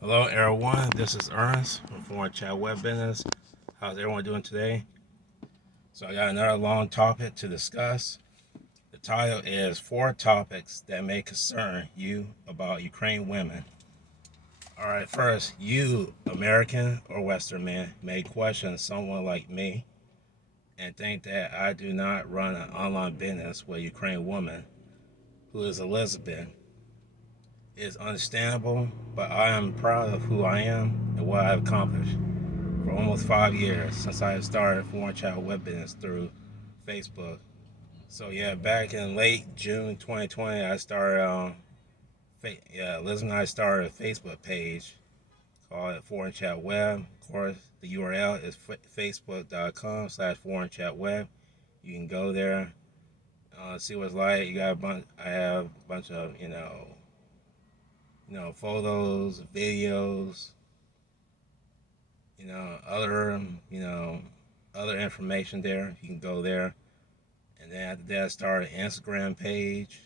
Hello, everyone. This is Ernest from Foreign Chat Web Business. How's everyone doing today? So, I got another long topic to discuss. The title is Four Topics That May Concern You About Ukrainian Women. All right, first, you, American or Western man, may question someone like me and think that I do not run an online business with a Ukrainian woman who is a lesbian. It's understandable, but I am proud of who I am and what I've accomplished for almost 5 years since I started Foreign Child Web Business through Facebook. So yeah, back in late June 2020, I started Liz and I started a Facebook page called Foreign Chat Web. Of course, the URL is facebook.com/foreignchatweb. You can go there, see what it's like. You got I have a bunch of photos, videos, other other information there. You can go there. And then after that, I started an Instagram page.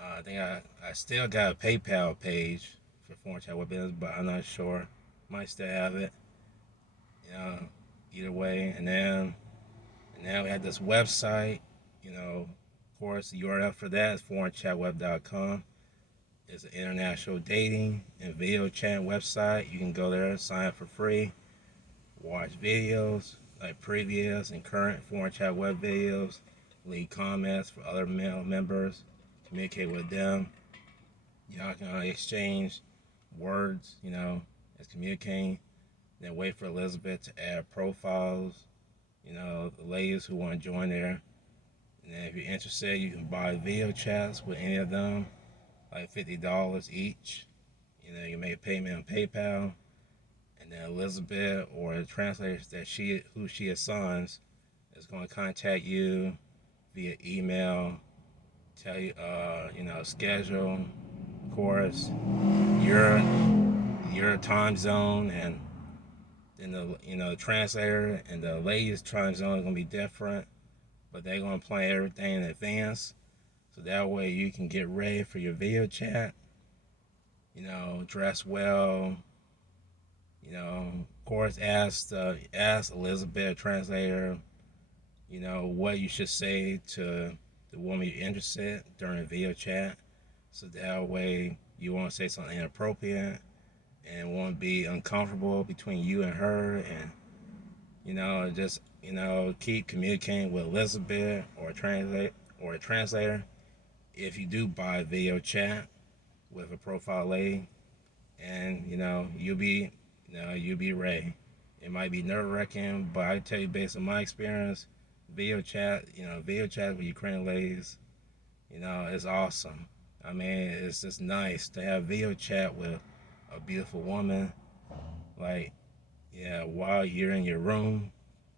I think I still got a PayPal page for Foreign Chat Web Business, but I'm not sure. Might still have it. You know, either way. And now we have this website. Of course, the URL for that is foreignchatweb.com. It's an international dating and video chat website. You can go there, sign up for free, watch videos like previous and current Foreign Chat Web videos, leave comments for other male members, communicate with them. Y'all can exchange words, as communicating. Then wait for Elizabeth to add profiles, the ladies who want to join there. And then if you're interested, you can buy video chats with any of them, like $50 each. You make a payment on PayPal, and then Elizabeth or the translator who she assigns is going to contact you via email, tell you, schedule, of course, your your time zone, and then the translator and the lady's time zone is gonna be different, but they're gonna plan everything in advance, so that way you can get ready for your video chat. Dress well. Of course, ask Elizabeth, translator, what you should say to the woman you're interested in during the video chat, so that way you won't say something inappropriate and won't be uncomfortable between you and her. And just keep communicating with Elizabeth or a translator if you do buy a video chat with a profile lady, and you'll be ready. It might be nerve-wracking, but I tell you, based on my experience, video chat with Ukrainian ladies, it's awesome. I mean, it's just nice to have video chat with a beautiful woman, like, yeah, while you're in your room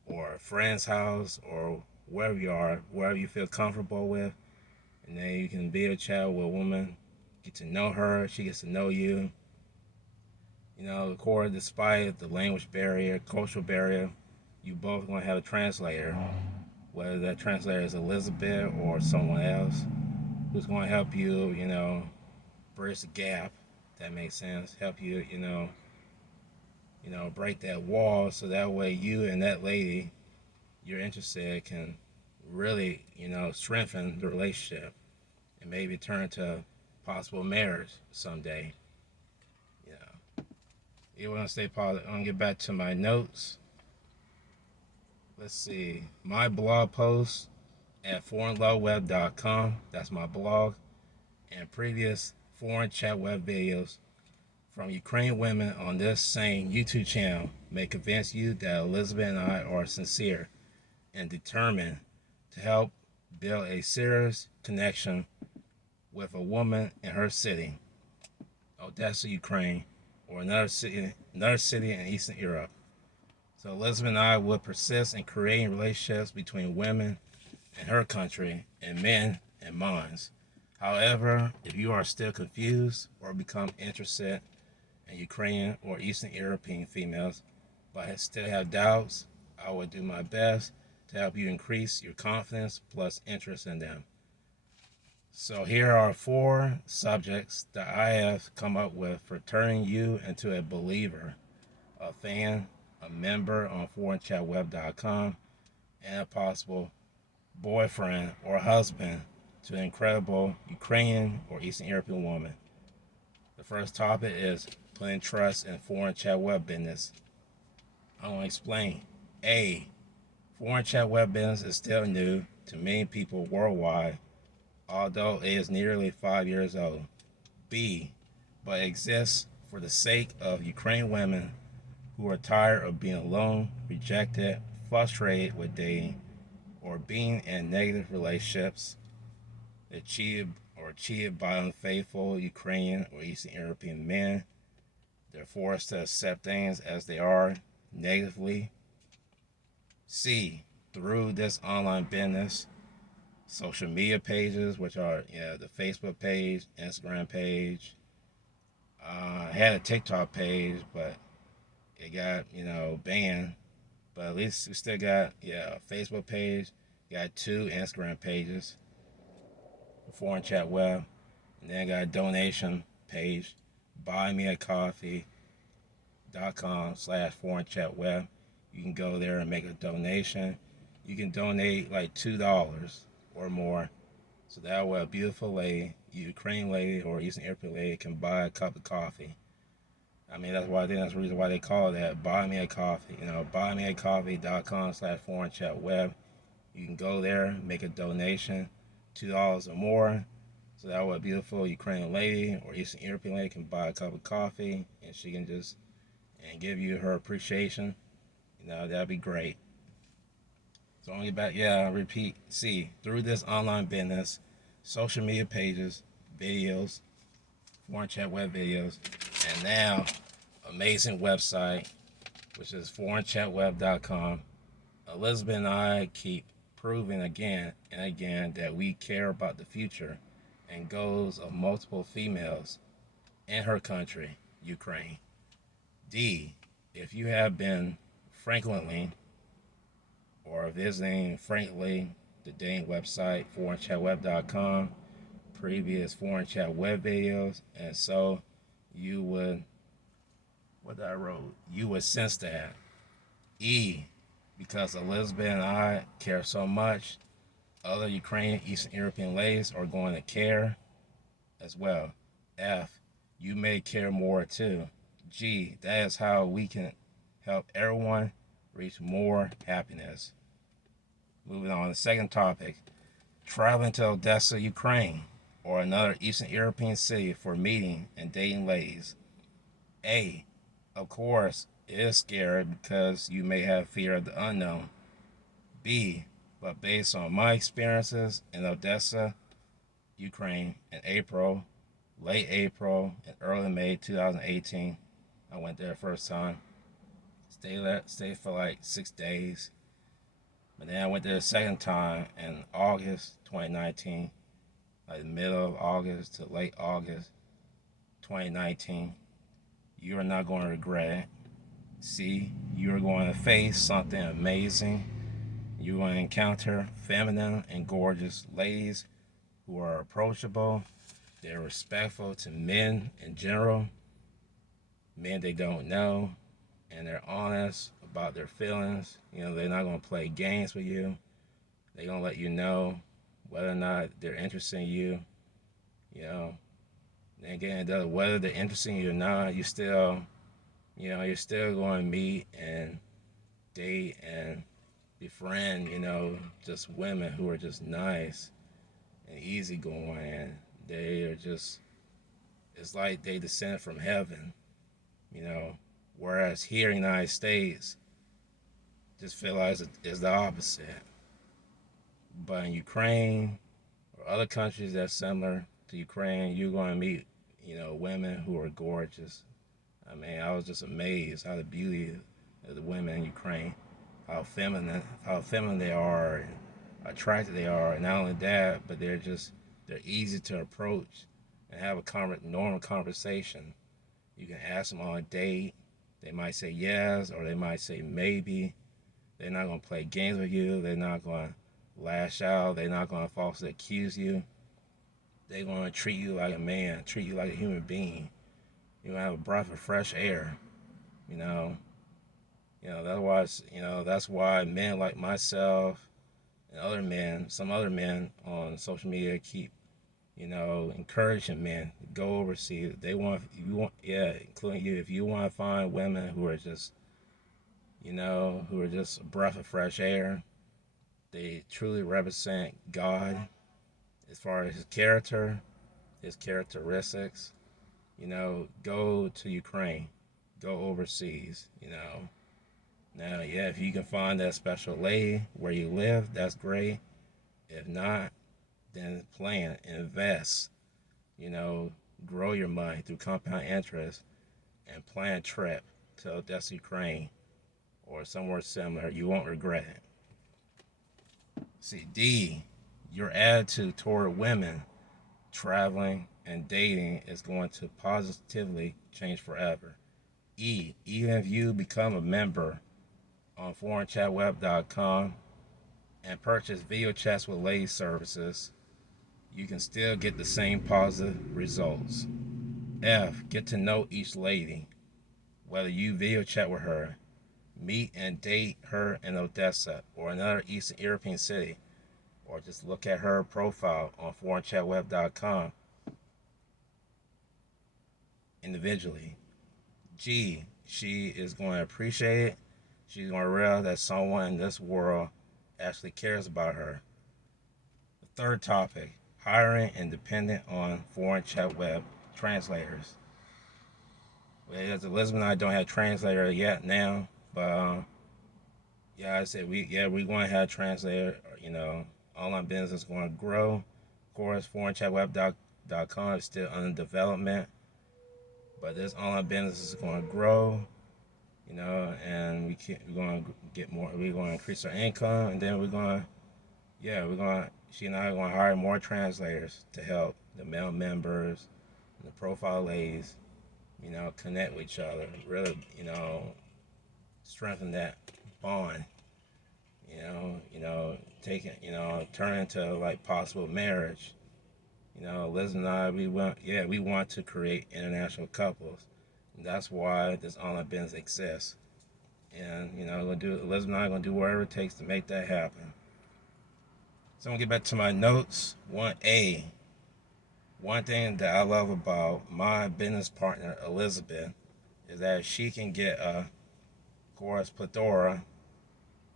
or a friend's house or wherever you are, wherever you feel comfortable with, and then you can video chat with a woman, get to know her, she gets to know you. Of course, despite the language barrier, cultural barrier, you both gonna have a translator, whether that translator is Elizabeth or someone else, who's gonna help you, bridge the gap. If that makes sense. Help you, break that wall, so that way you and that lady you're interested can really, strengthen the relationship and maybe turn to possible marriage someday. You know, you want to stay positive. I'm gonna get back to my notes. Let's see. My blog post at foreignloveweb.com. That's my blog, and previous foreign chat web videos from Ukrainian women on this same YouTube channel may convince you that Elizabeth and I are sincere and determined to help build a serious connection with a woman in her city, Odessa, Ukraine, or another city in Eastern Europe. So Elizabeth and I will persist in creating relationships between women in her country and men in mine. However, if you are still confused or become interested in Ukrainian or Eastern European females, but still have doubts, I will do my best to help you increase your confidence plus interest in them. So here are 4 subjects that I have come up with for turning you into a believer, a fan, a member on foreignChatWeb.com, and a possible boyfriend or husband to an incredible Ukrainian or Eastern European woman. The first topic is putting trust in foreign chat web business. I want to explain. A. Foreign chat web business is still new to many people worldwide, although it is nearly 5 years old. B. But exists for the sake of Ukrainian women who are tired of being alone, rejected, frustrated with dating, or being in negative relationships, cheated by unfaithful Ukrainian or Eastern European men. They're forced to accept things as they are negatively. C. Through this online business, social media pages, which are the Facebook page, Instagram page. I had a TikTok page, but it got banned. But at least we still got a Facebook page. Got 2 Instagram pages, Foreign Chat Web, and then I got a donation page, buymeacoffee.com/foreignchatweb. You can go there and make a donation. You can donate like $2 or more. So that way a beautiful lady, Ukrainian lady or Eastern European lady can buy a cup of coffee. I mean, that's why that's the reason why they call it that. Buy me a coffee. Buymeacoffee.com/foreignchatweb. You can go there, make a donation, $2 or more. So that way a beautiful Ukrainian lady or Eastern European lady can buy a cup of coffee and she can just give you her appreciation. That'd be great. So only back, repeat. C. Through this online business, social media pages, videos, foreign chat web videos, and now amazing website, which is foreignchatweb.com. Elizabeth and I keep proving again and again that we care about the future and goals of multiple females in her country, Ukraine. D. If you have been frequently or visiting frequently the dating website, foreignchatweb.com, previous foreign chat web videos, and so you would, you would sense that. E. Because Elizabeth and I care so much, other Ukrainian Eastern European ladies are going to care as well. F. You may care more too. G. That is how we can help everyone reach more happiness. Moving on to the second topic. Traveling to Odessa, Ukraine, or another Eastern European city for meeting and dating ladies. A. Of course, it is scary because you may have fear of the unknown. B. But based on my experiences in Odessa, Ukraine in late April and early May 2018, I went there first time. Stayed for like 6 days. But then I went there the second time in August 2019, like the middle of August to late August 2019. You are not going to regret it. See, you are going to face something amazing. You're going to encounter feminine and gorgeous ladies who are approachable. They're respectful to men in general, men they don't know, and they're honest about their feelings. They're not going to play games with you. They're going to let you know whether or not they're interested in you. And again, whether they're interested in you or not, you're still going to meet and date and befriend, just women who are just nice and easygoing, and they are just, it's like they descend from heaven, whereas here in the United States, just feel like it's the opposite. But in Ukraine or other countries that's similar to Ukraine, you're going to meet, women who are gorgeous. I mean, I was just amazed how the beauty of the women in Ukraine, how feminine they are, and attractive they are, and not only that, but they're easy to approach and have a normal conversation. You can ask them on a date. They might say yes, or they might say maybe. They're not going to play games with you. They're not going to lash out. They're not going to falsely accuse you. They're going to treat you like a man, treat you like a human being. You're going to have a breath of fresh air, you know. That's why men like myself and other men, some other men on social media keep, encouraging men to go overseas. They want, you want, yeah, including you, if you want to find women who are just, who are just a breath of fresh air, they truly represent God as far as his characteristics, go to Ukraine, go overseas, Now, yeah, if you can find that special lady where you live, that's great. If not, then plan, invest, you know, grow your money through compound interest and plan a trip to Odessa, Ukraine or somewhere similar. You won't regret it. See, D, your attitude toward women, traveling, and dating is going to positively change forever. E, even if you become a member on foreignchatweb.com and purchase video chats with lady services, you can still get the same positive results. F, get to know each lady, whether you video chat with her, meet and date her in Odessa or another Eastern European city, or just look at her profile on foreignchatweb.com individually. G, she is going to appreciate it. She's going to realize that someone in this world actually cares about her. The third topic, hiring and dependent on foreign chat web translators. Well, as Elizabeth and I don't have translator yet now, but yeah, I said we're going to have a translator. Online business is going to grow. Of course, foreignchatweb.com is still under development, but this online business is going to grow. And we're going to get more. We're going to increase our income, and then she and I are going to hire more translators to help the male members, the profile ladies, connect with each other, really, strengthen that bond, take it, turn into like possible marriage. Liz and I, we want to create international couples. And that's why this online business exists. And, Liz and I are going to do whatever it takes to make that happen. So I'm going to get back to my notes. 1A. One thing that I love about my business partner, Elizabeth, is that she can get a course plethora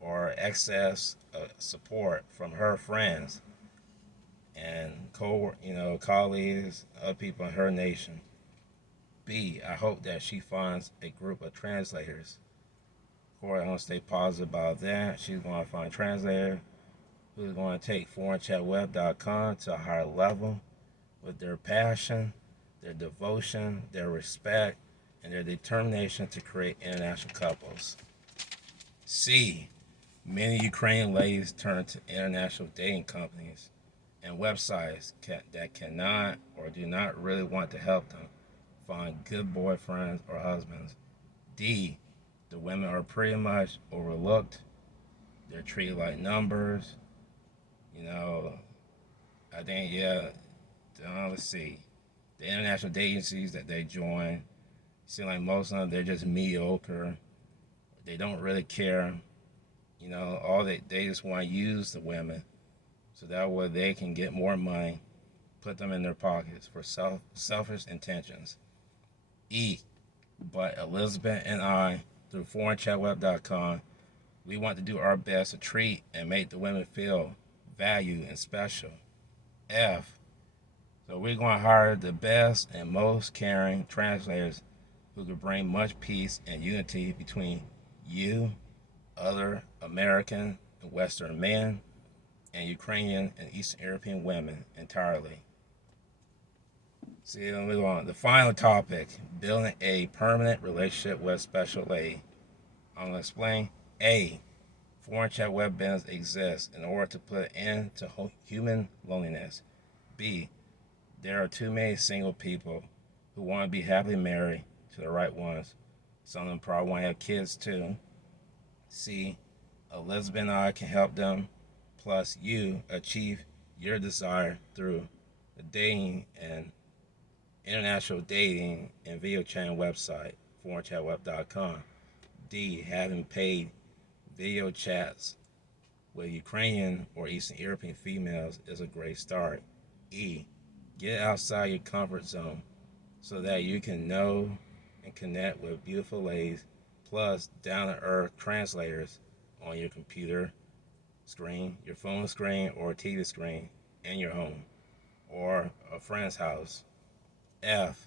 or excess support from her friends and colleagues, other people in her nation. B, I hope that she finds a group of translators. Of course, I'm going to stay positive about that. She's going to find a translator who's going to take foreignchatweb.com to a higher level with their passion, their devotion, their respect, and their determination to create international couples. C, many Ukrainian ladies turn to international dating companies and websites that cannot or do not really want to help them find good boyfriends or husbands. D, the women are pretty much overlooked. They're treated like numbers. I think, let's see. The international dating agencies that they join, seem like most of them, they're just mediocre. They don't really care. They just want to use the women so that way they can get more money, put them in their pockets for selfish intentions. E, but Elizabeth and I, through foreignchatweb.com, we want to do our best to treat and make the women feel valued and special. F, so we're going to hire the best and most caring translators who can bring much peace and unity between you, other American and Western men, and Ukrainian and Eastern European women entirely. See, let me go on. The final topic, building a permanent relationship with a special lady. I'm going to explain. A, foreign chat web business exists in order to put an end to human loneliness. B, there are too many single people who want to be happily married to the right ones. Some of them probably want to have kids too. C, Elizabeth and I can help them, plus you achieve your desire through the dating and international dating and video chatting website, foreignchatweb.com. D. Having paid video chats with Ukrainian or Eastern European females is a great start. E. Get outside your comfort zone so that you can know and connect with beautiful ladies, plus down-to-earth translators on your computer screen, your phone screen, or TV screen in your home or a friend's house. F.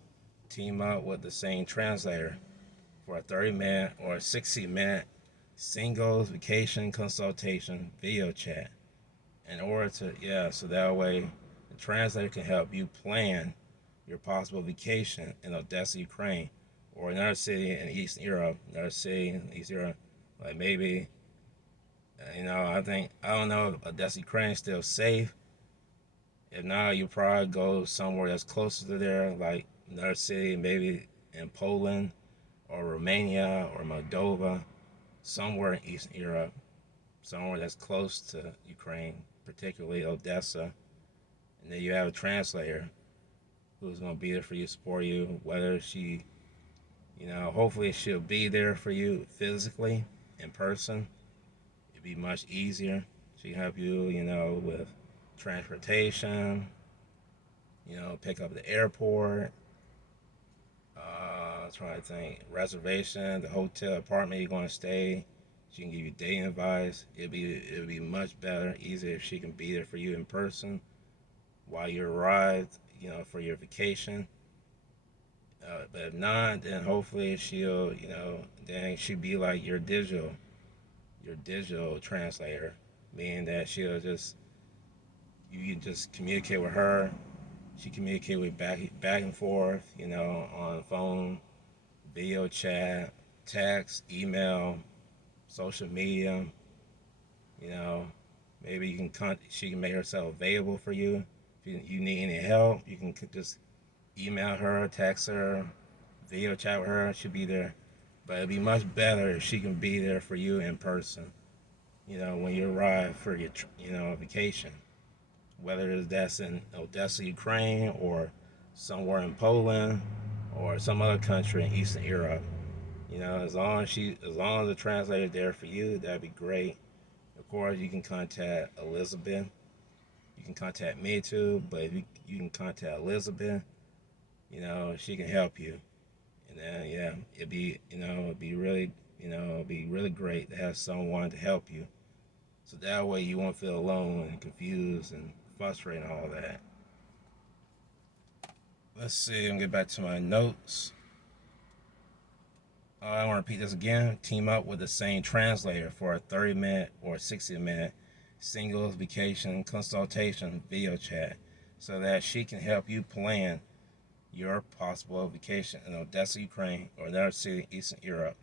Team up with the same translator for a 30-minute or 60-minute singles vacation consultation video chat in order to, so that way the translator can help you plan your possible vacation in Odessa, Ukraine, or another city in Eastern Europe, like maybe, I don't know if Odessa, Ukraine is still safe. If not, you probably go somewhere that's closer to there, like another city, maybe in Poland or Romania or Moldova, somewhere in Eastern Europe, somewhere that's close to Ukraine, particularly Odessa. And then you have a translator who's going to be there for you, support you, whether she, hopefully she'll be there for you physically, in person. It'd be much easier. She can help you, with transportation, pick up at the airport, trying to think, reservation, the hotel, apartment you're going to stay. She can give you dating advice. It'd be much better, easier if she can be there for you in person while you arrived, for your vacation. But if not, then hopefully she'll, then she'll be like your digital translator, meaning that you can just communicate with her. She communicate with back and forth, on the phone, video chat, text, email, social media. Maybe she can make herself available for you. If you need any help, you can just email her, text her, video chat with her. She'll be there. But it'd be much better if she can be there for you in person. When you arrive for your vacation, whether that's in Odessa, Ukraine, or somewhere in Poland, or some other country in Eastern Europe. As long as the translator's there for you, that'd be great. Of course, you can contact Elizabeth. You can contact me too, but if you can contact Elizabeth, she can help you. And then it'd be really great to have someone to help you. So that way you won't feel alone and confused and frustrated and all that. Let's see, I'm gonna get back to my notes. I want to repeat this again. Team up with the same translator for a 30-minute or 60-minute singles vacation consultation video chat so that she can help you plan your possible vacation in Odessa, Ukraine, or another city in Eastern Europe.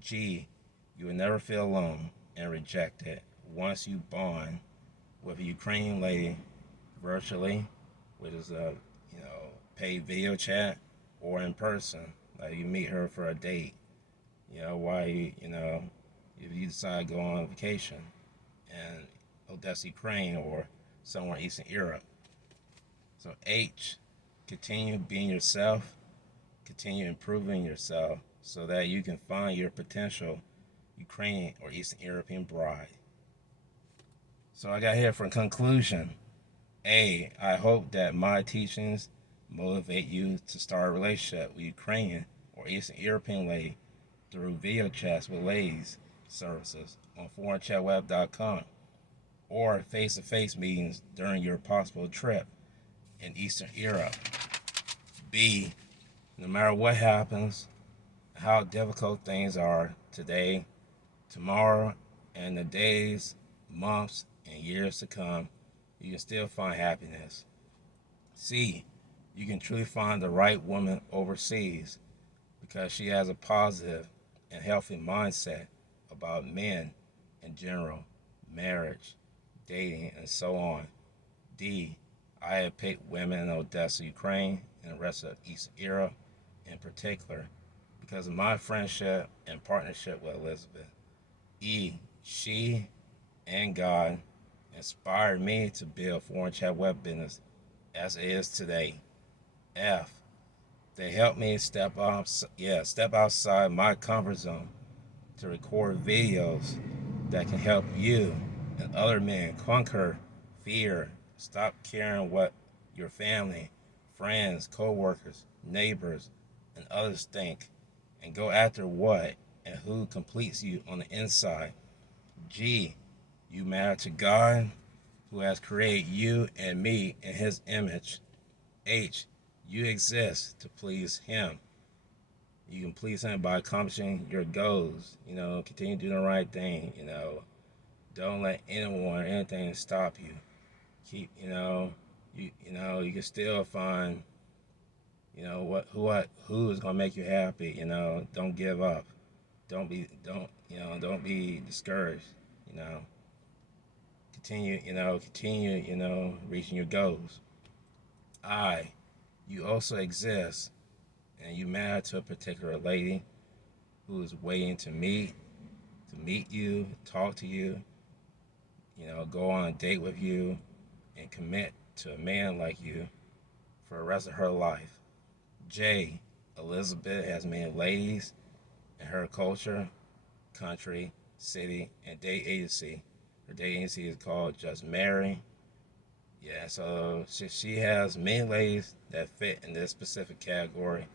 G. You will never feel alone and rejected once you bond with a Ukrainian lady virtually, which is a paid video chat, or in person, like you meet her for a date. Why if you decide to go on vacation in Odessa, Ukraine, or somewhere in Eastern Europe. So H, continue being yourself, continue improving yourself so that you can find your potential Ukrainian or Eastern European bride. So I got here for a conclusion. A, I hope that my teachings motivate you to start a relationship with Ukrainian or Eastern European lady through video chats with ladies services on foreignchatweb.com or face-to-face meetings during your possible trip in Eastern Europe. B, no matter what happens, how difficult things are today, tomorrow, and the days, months, and years to come, you can still find happiness. C, you can truly find the right woman overseas because she has a positive and healthy mindset about men in general, marriage, dating, and so on. D, I have picked women in Odessa, Ukraine, and the rest of Eastern Europe in particular because of my friendship and partnership with Elizabeth. E, she and God inspired me to build Foreign Chat web business as it is today. F, they help me step outside my comfort zone to record videos that can help you and other men conquer fear, stop caring what your family, friends, co-workers, neighbors, and others think, and go after what and who completes you on the inside. G, you matter to God, who has created you and me in his image. H, you exist to please him. You can please him by accomplishing your goals. Continue doing the right thing. Don't let anyone or anything stop you. Keep, you can still find, who is gonna make you happy. Don't give up. Don't be discouraged. You know, continue, reaching your goals. I, you also exist, and you matter to a particular lady who is waiting to meet you, talk to you, go on a date with you, and commit to a man like you for the rest of her life. J, Elizabeth has many ladies in her culture, country, city, and date agency. Her date agency is called Just Marry. Yeah, so she has many ladies that fit in this specific category.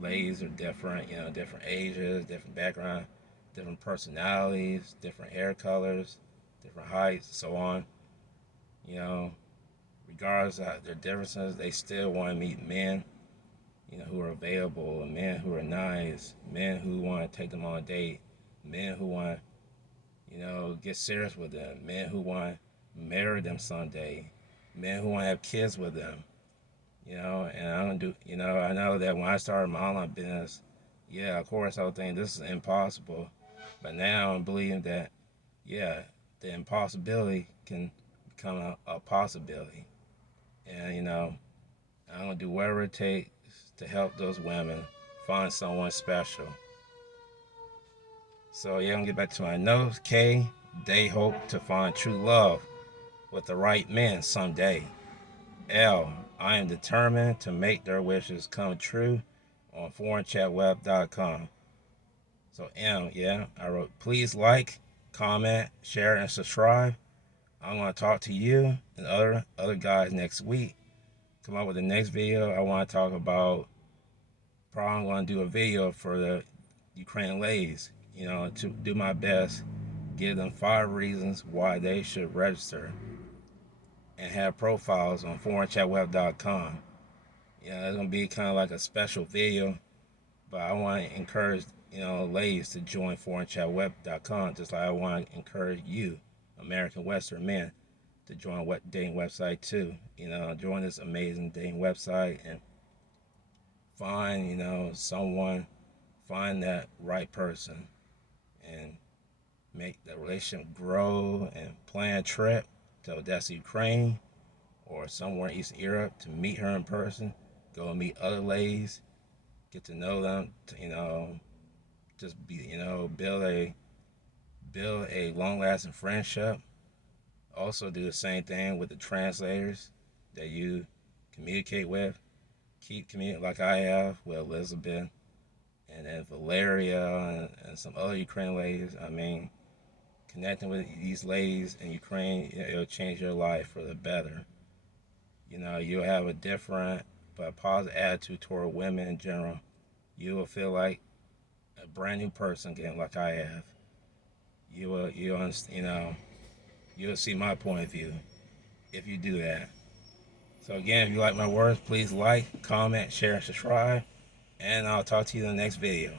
Ladies are different, different ages, different background, different personalities, different hair colors, different heights, so on. You know, Regardless of their differences, they still want to meet men, who are available, men who are nice, men who want to take them on a date, men who want to, get serious with them, men who want to marry them someday, men who want to have kids with them. And I don't do, I know that when I started my online business, yeah, of course I was thinking this is impossible. But now I'm believing that, yeah, the impossibility can become a possibility. And, I'm going to do whatever it takes to help those women find someone special. So, yeah, I'm going to get back to my notes. K, they hope to find true love with the right man someday. L, I am determined to make their wishes come true on foreignchatweb.com. So M, yeah, I wrote, please like, comment, share, and subscribe. I'm going to talk to you and other guys next week. Come up with the next video. I want to talk about, probably going to do a video for the Ukrainian ladies, to do my best, give them 5 reasons why they should register and have profiles on foreignchatweb.com. It's going to be kind of like a special video, but I want to encourage, ladies to join foreignchatweb.com, just like I want to encourage you, American Western men, to join what dating website too. Join this amazing dating website and find, find that right person and make the relationship grow, and plan a trip to Odessa, Ukraine, or somewhere in Eastern Europe to meet her in person. Go and meet other ladies, get to know them, just be, build a long-lasting friendship. Also do the same thing with the translators that you communicate with. Keep communicating like I have with Elizabeth and then Valeria and some other Ukrainian ladies. I mean, connecting with these ladies in Ukraine, it'll change your life for the better. You'll have a different but positive attitude toward women in general. You will feel like a brand new person again, like I have. You'll see my point of view if you do that. So again, if you like my words, please like, comment, share, and subscribe, and I'll talk to you in the next video.